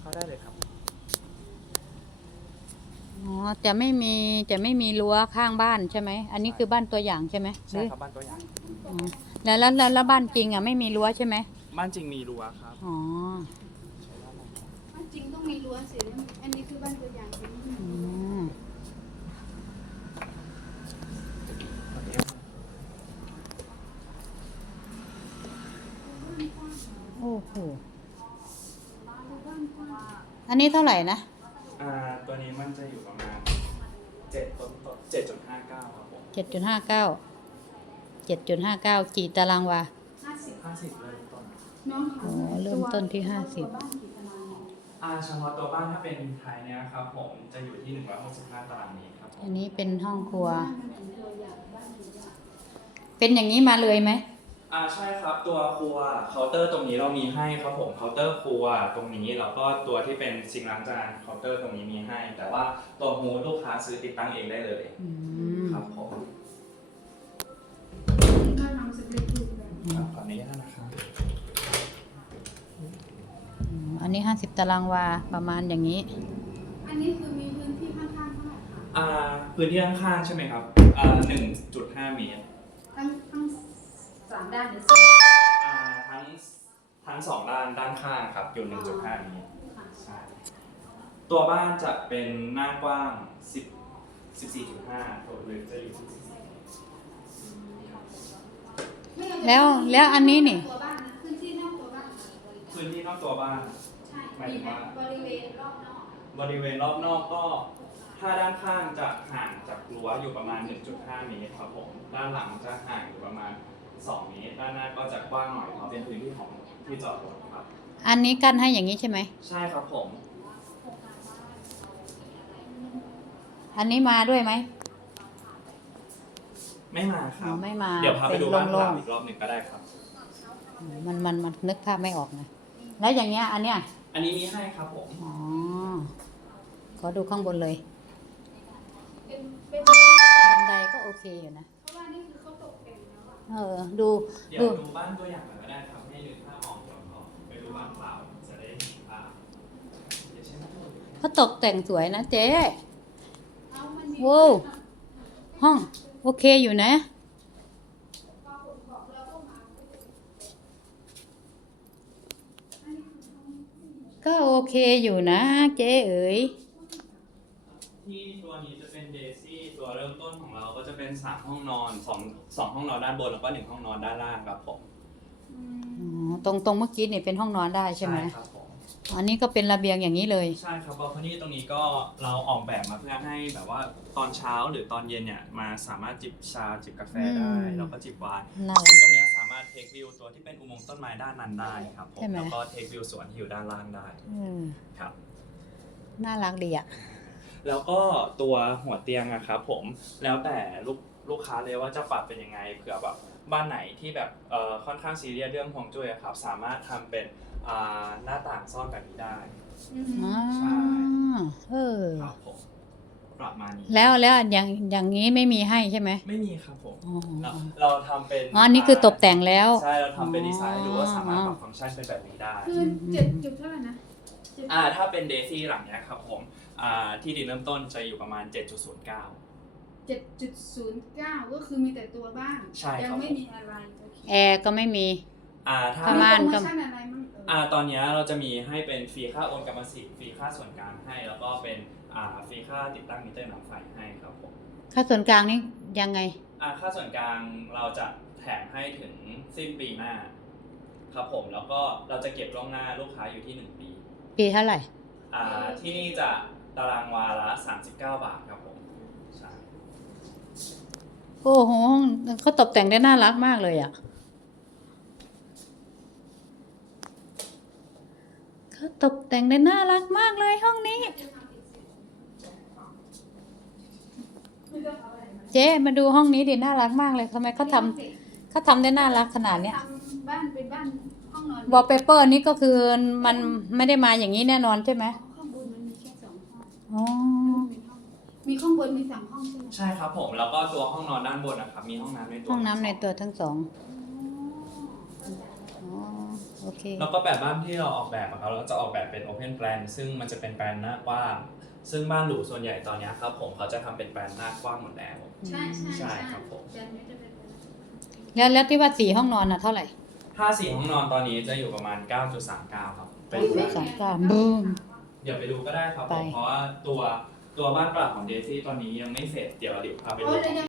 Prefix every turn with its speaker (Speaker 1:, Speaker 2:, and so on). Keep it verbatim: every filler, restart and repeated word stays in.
Speaker 1: าได้เลยครับ
Speaker 2: อ๋อจะไม่มีจะไม่มีรั้วข้างบ้านใช่ไหมอันนี้คือบ้านตัวอย่างใช่ไหม
Speaker 1: ใช่ครับบ้านตัวอย่าง
Speaker 2: อ๋อแล้วแล้วแล้วแล้วบ้านจริงอ่ะไม่มีรั้วใช่ไหม
Speaker 1: บ้านจริงมีรั้วครับ
Speaker 2: อ๋อ
Speaker 3: บ้านจริงต้องมีรั้วสิอันนี้คือบ้านตัวอย่างใช่ไหม
Speaker 2: อืมโอ้โหอันนี้เท่าไหร่นะ
Speaker 1: อ่าตัวนี้มันจะอยู่ประมาณเจ็ดต้นเจ็ดจุดห้าเก้าครับผม
Speaker 2: เจ็ดจุดห้าเก้าเจ็ดจุดห้าเก้ากี่ตารางวา
Speaker 3: ห้าสิบ
Speaker 1: ห้าสิบเริ่มต้น
Speaker 3: น้อง
Speaker 2: อ๋อเริ่มต้นที่ห้าสิบ
Speaker 3: บ้านกี่ตารางเนี่ย
Speaker 1: อ่าเฉพาะตัวบ้านถ้าเป็นไทยเนี่ยครับผมจะอยู่ที่หนึ่งร้อยหกสิบห้าตารางเมตรครับผม
Speaker 2: อันนี้เป็นห้องครัว
Speaker 3: บ้านมันเป็นตัวอย่างบ้านอยู่เนี่ย
Speaker 2: เป็นอย่างนี้มาเลยไหม
Speaker 1: อ่าใช่ครับตัวครัวเคาน์เตอร์ตรงนี้เรามีให้ครับผมเคาน์เตอร์ครัวตรงนี้แล้วก็ตัวที่เป็นซิงค์ล้างจานเคาน์เตอร์ตรงนี้มีให้ แต่ว่าตัวฮูดลูกค้าซื้อติดตั้งเองได้เลยครับผม
Speaker 3: ก็ทำสำเร็จรูปแบบ
Speaker 1: ครับขออนุญาตนะครับ
Speaker 2: อันนี้ห้าสิบตารางวาประมาณอย่างนี้
Speaker 3: อันนี้คือมีพื้นที่ข้างๆเท่าไหร่คะ
Speaker 1: อ่าพื้นที่ข้างๆใช่ไหมครับอ่าหนึ่งจุดห้าเมตร
Speaker 3: ทั้งทั้งสามด้านหรือสี่
Speaker 1: อ่าทั้งทั้งสองด้านด้านข้างครับอยู่หนึ่งจุดห้าเมตรใช่ตัวบ้านจะเป็นหน้ากว้างสิบ สิบสี่จุดห้าตัวลึกจะอยู่ที่
Speaker 2: แล้วแล้วอันนี้นี่
Speaker 3: ตัวบ้านนะพื้นที่นอกตัวบ้าน
Speaker 1: พื้นที่นอกตัวบ้าน
Speaker 3: ใช่
Speaker 1: หมายถึงว่า
Speaker 3: บริเวณรอบนอก
Speaker 1: บริเวณรอบนอกก็ถ้าด้านข้างจะห่างจากรั้วอยู่ประมาณ หนึ่งจุดห้าเมตรครับผมด้านหลังจะห่างอยู่ประมาณสองเมตรด้านหน้าก็จะกว้างหน่อยเพราะเป็นพื้นที่ของที่จอดรถครับ
Speaker 2: อันนี้กั้นให้อย่างนี้ใช่ไหม
Speaker 1: ใช่ครับผม
Speaker 2: อันนี้มาด้วยไหม
Speaker 1: ไม่มาครับ
Speaker 2: ไม่มา
Speaker 1: เดี๋ยวพาไปดูบ้านเปล่าอีกรอบหนึ่งก็ได้ครับ
Speaker 2: มันมันมันนึกภาพไม่ออกนะแล้วอย่างเงี้ยอันเนี้ย
Speaker 1: อันนี้มีให้ครับผม
Speaker 2: อ๋อขอดูข้างบนเลย
Speaker 3: เป็นเป็น
Speaker 2: บันไดก็โอเคอยู่นะ
Speaker 3: เพราะว่านี่คือเขาตกแต่งแล้วอะ
Speaker 2: เออดู
Speaker 1: เดี๋ยวดูบ้านตัวอย่างก่อนก็ได้ครับให้นึกภาพออกก่อนก็ไปดูบ้านเปล่าจะได้เห็นภาพเดี๋ยวใช่ไหม
Speaker 2: เขาตกแต่งสวยนะเจ๊
Speaker 3: เอามันมี
Speaker 2: โว้วห้องโอเคอยู่นะก็โอเคอยู่นะเจ๊เอ๋ย
Speaker 1: ที่ตัวนี้จะเป็นเดซี่ตัวเริ่มต้นของเราก็จะเป็นสามห้องนอนสองสองห้องนอนด้านบนแล้วก็หนึ่งห้องนอนด้านล่างครับผม
Speaker 2: อ๋อตรงตรงเมื่อกี้เนี่ยเป็นห้องนอนได้ใช่ไหม
Speaker 1: ใช่ครับผม
Speaker 2: อันนี้ก็เป็นระเบียงอย่างนี้เลย
Speaker 1: ใช่ครับบอลคอนี่ตรงนี้ก็เราออกแบบมาเพื่อให้แบบว่าตอนเช้าหรือตอนเย็นเนี่ยมาสามารถจิบชาจิบกาแฟได้แล้วก็จิบไวน์ซึ่งตรงนี้สามารถเทควิวตัวที่เป็นอุโมงค์ต้นไม้ด้านนั้นได้ครับผมแล้วก็เทควิวสวนที่อยู่ด้านล่างได้ครับ
Speaker 2: น่ารักดีอ่ะ
Speaker 1: แล้วก็ตัวหัวเตียงอะครับผมแล้วแต่ลูกลูกค้าเลยว่าจะปรับเป็นยังไงเผื่อแบบบ้านไหนที่แบบเอ่อค่อนข้างซีเรียสเรื่องฮวงจุ้ยครับสามารถทำเป็นหน้าต่างซ่อนแบบนี้ได้ใช่
Speaker 2: เออ
Speaker 1: ครับผมประมาณนี้
Speaker 2: แล้วแล้วอย่างอย่างนี้ไม่มีให้ใช่ไหม
Speaker 1: ไม่มีครับผมเราเราทำเป็น
Speaker 2: อ๋อนี่คือตกแต่งแล้ว
Speaker 1: ใช่เราทำเป็นดีไซน์ดูว่าสามารถปรับฟังก์ชันเป็นแบบนี้ได้
Speaker 3: คือเจ็ดจุดเท่าไหร่นะ
Speaker 1: อ่าถ้าเป็นเดซี่หลังเนี้ยครับผมอ่าที่ดินเริ่มต้นจะอยู่ประมาณ เจ็ดจุดศูนย์เก้า
Speaker 3: เจ็ดจุดศูนย์เก้า ก็คือมีแต่ตัวบ้านยังไม่มีอะไร
Speaker 2: แอร์ก็ไม่มี
Speaker 1: อ่าถ้า
Speaker 2: ม่าน
Speaker 3: ก็
Speaker 1: อ่าตอนนี้เราจะมีให้เป็นฟรีค่าโอนกรรมสิทธิ์ฟรีค่าส่วนกลางให้แล้วก็เป็นอ่าฟรีค่าติดตั้งมิเตอร์น้ำไฟให้ครับผม
Speaker 2: ค่าส่วนกลางนี่ยังไง
Speaker 1: อ่าค่าส่วนกลางเราจะแถมให้ถึงสิ้นปีหน้าครับผมแล้วก็เราจะเก็บล่วงหน้าลูกค้าอยู่ที่หนึ่งปี
Speaker 2: ปีเท่าไหร่
Speaker 1: อ่าที่นี่จะตารางวาละสามสิบเก้าบาทครับผมใช่
Speaker 2: โอ้โหเขาตกแต่งได้น่ารักมากเลยอ่ะเขาตกแต่งได้น่ารักมากเลยห้องนี้เจ๊มาดูห้องนี้ดิน่ารักมากเลยทำไมเขาทำเขาทำได้น่ารักขนาดเนี้ย
Speaker 3: บ้านเป็นบ้านห้องนอน
Speaker 2: วอลเปเปอร์นี่ก็คือมันไม่ได้มาอย่างนี้แน่นอนใช่ไหม
Speaker 3: ข้างบนมันมีแค่สองห้อง
Speaker 2: อ๋อ
Speaker 3: มีข้างบนมีสามห้องใช่ไหม
Speaker 1: ใช่ครับผมแล้วก็ตัวห้องนอนด้านบนนะครับมีห้องน้ำในตัว
Speaker 2: ห้องน้ำในตัวทั้งสองอ๋อโอเค
Speaker 1: แล้วก็แบบบ้านที่เราออกแบบอะครับเราก็จะออกแบบเป็น Open Plan ซึ่งมันจะเป็นแปลนหน้ากว้างซึ่งบ้านหรูส่วนใหญ่ตอนนี้ครับผมเขาจะทำเป็นแปลนหน้ากว้างหมดแล้ว
Speaker 3: ใช่ใช่
Speaker 1: ใช่ครับผม
Speaker 3: จานนี้จะเป็น
Speaker 2: แล้วแล้วที่ว่าสี่ห้องนอนน่ะเท่าไหร่
Speaker 1: ถ้าสี่ห้องนอนตอนนี้จะอยู่ประมาณ เก้าจุดสามเก้า ครับไป
Speaker 2: เก้า
Speaker 1: ดู
Speaker 2: จุด
Speaker 1: ได้
Speaker 2: สามเก้าบูม
Speaker 1: เดี๋ยวไปดูก็ได้ครับผม
Speaker 2: ไป
Speaker 1: เพราะว่าตัวตัวบ้านเปล่าของเดซี่ตอนนี้ยังไม่เสร็จเดี๋ยวเดี๋ยวพาไปดู